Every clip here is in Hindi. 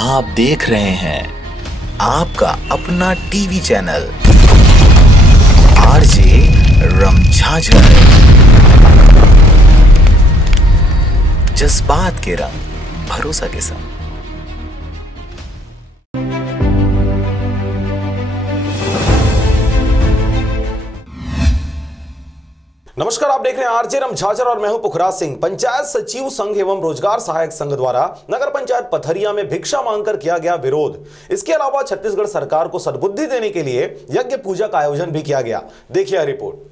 आप देख रहे हैं आपका अपना टीवी चैनल आरजे रमझाझर। जज्बात के रंग, भरोसा के संग। नमस्कार, आप देख रहे हैं आरजे रमझाझर और मैं हूं पुखराज सिंह। पंचायत सचिव संघ एवं रोजगार सहायक संघ द्वारा नगर पंचायत पथरिया में भिक्षा मांगकर किया गया विरोध। इसके अलावा छत्तीसगढ़ सरकार को सद्बुद्धि देने के लिए यज्ञ पूजा का आयोजन भी किया गया। देखिए रिपोर्ट।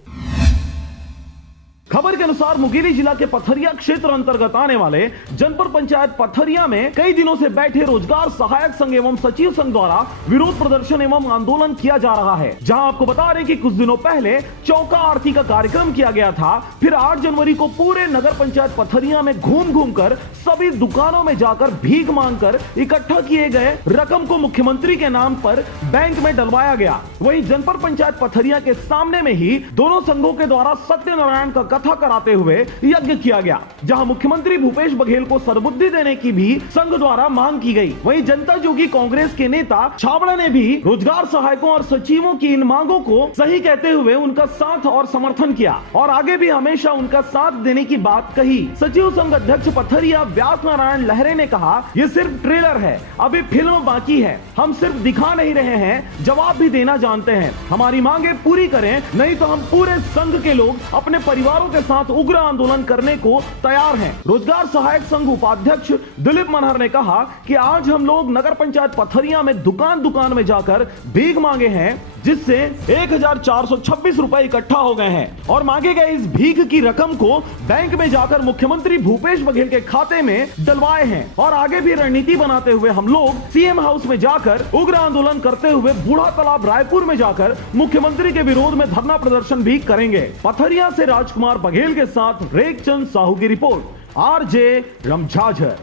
खबर के अनुसार मुंगेली जिला के पथरिया क्षेत्र अंतर्गत आने वाले जनपद पंचायत पथरिया में कई दिनों से बैठे रोजगार सहायक संघ एवं सचिव संघ द्वारा विरोध प्रदर्शन एवं आंदोलन किया जा रहा है। जहां आपको बता रहे कि कुछ दिनों पहले चौका आरती का कार्यक्रम किया गया था। फिर 8 जनवरी को पूरे नगर पंचायत पथरिया में घूम घूम कर सभी दुकानों में जाकर भीख मांगकर इकट्ठा किए गए रकम को मुख्यमंत्री के नाम पर बैंक में डलवाया गया। वहीं जनपद पंचायत पथरिया के सामने में ही दोनों संघों के द्वारा सत्यनारायण का कथा कराते हुए यज्ञ किया गया, जहां मुख्यमंत्री भूपेश बघेल को सद्बुद्धि देने की भी संघ द्वारा मांग की गई। वहीं जनता जोगी कांग्रेस के नेता छाबड़ा ने भी रोजगार सहायकों और सचिवों की इन मांगों को सही कहते हुए उनका साथ और समर्थन किया और आगे भी हमेशा उनका साथ देने की बात कही। सचिव संघ अध्यक्ष पथरिया व्यास नारायण लहरे ने कहा, ये सिर्फ ट्रेलर है, अभी फिल्म बाकी है। हम सिर्फ दिखा नहीं रहे हैं, जवाब भी देना जानते हैं। हमारी मांगे पूरी करें, नहीं तो हम पूरे संघ के लोग अपने परिवारों के साथ उग्र आंदोलन करने को तैयार हैं। रोजगार सहायक संघ उपाध्यक्ष दिलीप मनहर ने कहा कि आज हम लोग नगर पंचायत पथरिया में दुकान दुकान में जाकर भीख मांगे हैं, जिससे 1426 रुपए इकट्ठा हो गए हैं और मांगे गए इस भीख की रकम को बैंक में जाकर मुख्यमंत्री भूपेश बघेल के खाते में डलवाए हैं। और आगे भी रणनीति बनाते हुए हम लोग सीएम हाउस में जाकर उग्र आंदोलन करते हुए बूढ़ा तालाब रायपुर में जाकर मुख्यमंत्री के विरोध में धरना प्रदर्शन भी करेंगे। पथरिया से राजकुमार बघेल के साथ रेखचंद साहू की रिपोर्ट, आरजे रमझाझर।